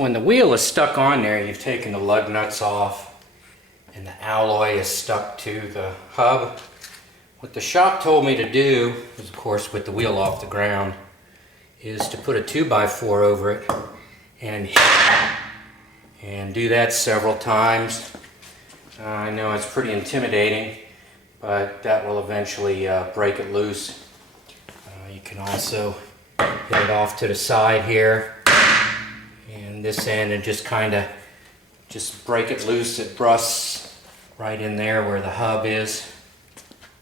So when the wheel is stuck on there, you've taken the lug nuts off and the alloy is stuck to the hub. What the shop told me to do, is of course with the wheel off the ground, is to put a 2x4 over it and do that several times. I know it's pretty intimidating, but that will eventually break it loose. You can also hit it off to the side here and this end and just kind of break it loose. It rusts right in there where the hub is.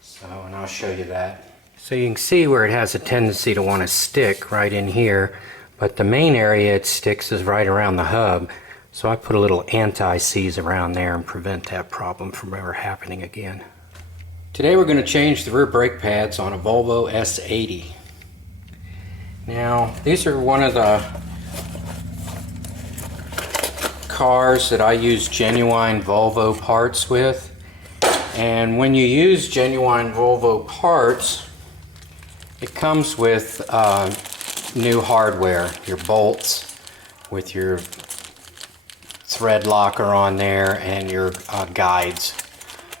So, and I'll show you that. So you can see where it has a tendency to want to stick right in here, but the main area it sticks is right around the hub. So I put a little anti-seize around there and prevent that problem from ever happening again. Today we're going to change the rear brake pads on a Volvo S80. Now these are one of the cars that I use genuine Volvo parts with. And when you use genuine Volvo parts, it comes with new hardware, your bolts with your thread locker on there and your guides.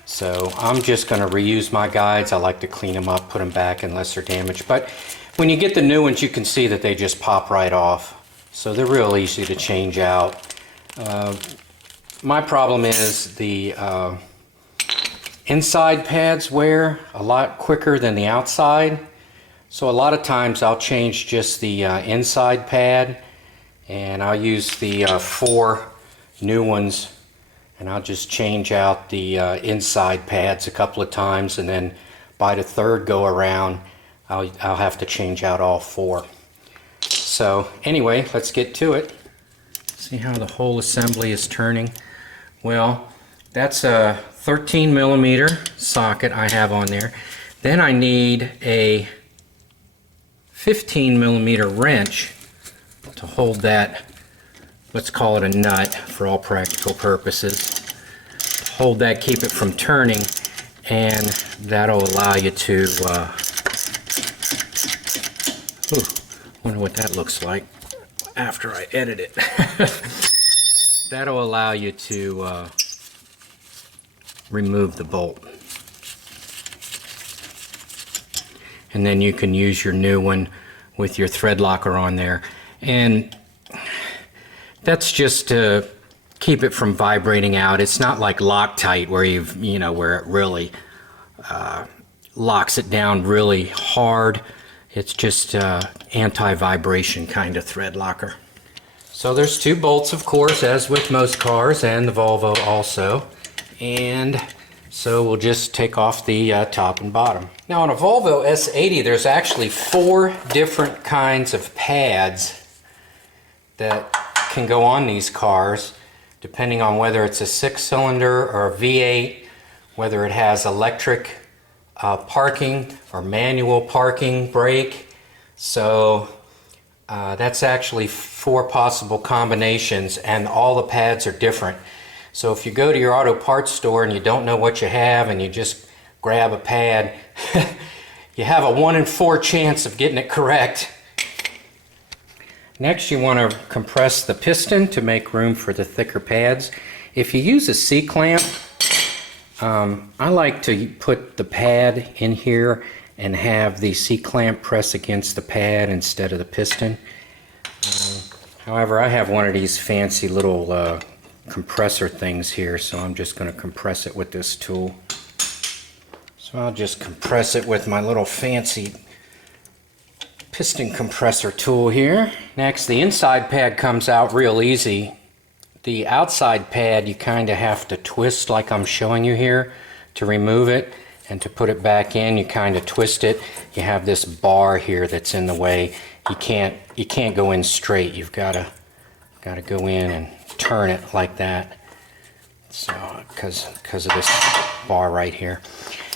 So I'm just going to reuse my guides. I like to clean them up, put them back unless they're damaged. But when you get the new ones, you can see that they just pop right off. So they're real easy to change out. My problem is the inside pads wear a lot quicker than the outside. So a lot of times I'll change just the inside pad, and I'll use the 4 new ones, and I'll just change out the inside pads a couple of times, and then by the third go around I'll have to change out all 4. So anyway, let's get to it. See how the whole assembly is turning? Well, that's a 13mm socket I have on there. Then I need a 15mm wrench to hold that, let's call it a nut for all practical purposes. Hold that, keep it from turning, and that'll allow you to, wonder what that looks like after I edit it. That'll allow you to remove the bolt. And then you can use your new one with your thread locker on there. And that's just to keep it from vibrating out. It's not like Loctite where where it really locks it down really hard. It's just anti-vibration kind of thread locker. So there's 2 bolts, of course, as with most cars, and the Volvo also. And so we'll just take off the top and bottom. Now on a Volvo S80, there's actually 4 different kinds of pads that can go on these cars, depending on whether it's a 6-cylinder or a V8, whether it has electric parking or manual parking brake. So that's actually 4 possible combinations, and all the pads are different. So if you go to your auto parts store and you don't know what you have and you just grab a pad, you have a 1 in 4 chance of getting it correct. Next, you want to compress the piston to make room for the thicker pads. If you use a C-clamp, I like to put the pad in here and have the C-clamp press against the pad instead of the piston. However, I have one of these fancy little compressor things here, so I'm just going to compress it with this tool. So I'll just compress it with my little fancy piston compressor tool here. Next, the inside pad comes out real easy. The outside pad you kind of have to twist like I'm showing you here to remove it, and to put it back in you kind of twist it. You have this bar here that's in the way. You can't go in straight. You've got to go in and turn it like that. So because of this bar right here,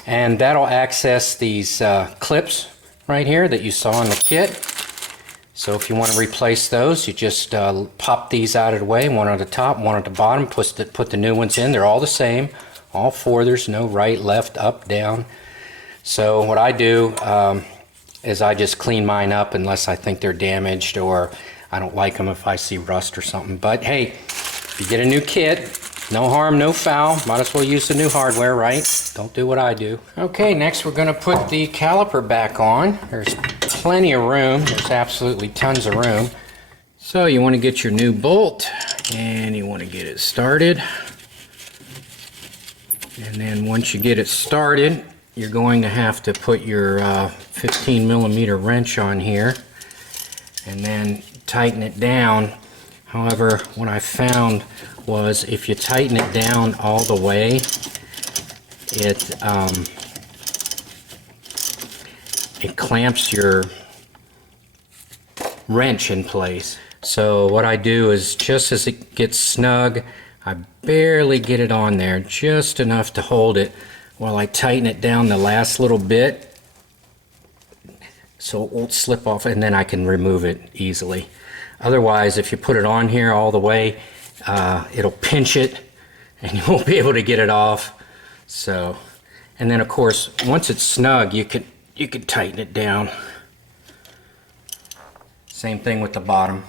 and that'll access these clips right here that you saw in the kit. So if you want to replace those, you just pop these out of the way, one at the top, one at the bottom, put the new ones in. They're all the same, all 4. There's no right, left, up, down. So what I do is I just clean mine up unless I think they're damaged, or I don't like them if I see rust or something. But hey, if you get a new kit, no harm, no foul. Might as well use the new hardware, right? Don't do what I do. Okay, next we're going to put the caliper back on. There's plenty of room. There's absolutely tons of room. So you want to get your new bolt and you want to get it started. And then once you get it started, you're going to have to put your 15 millimeter wrench on here and then tighten it down. However, what I found was if you tighten it down all the way, it clamps your wrench in place. So what I do is, just as it gets snug, I barely get it on there, just enough to hold it while I tighten it down the last little bit so it won't slip off, and then I can remove it easily. Otherwise, if you put it on here all the way, it'll pinch it and you won't be able to get it off. So, and then of course, once it's snug, you can tighten it down. Same thing with the bottom.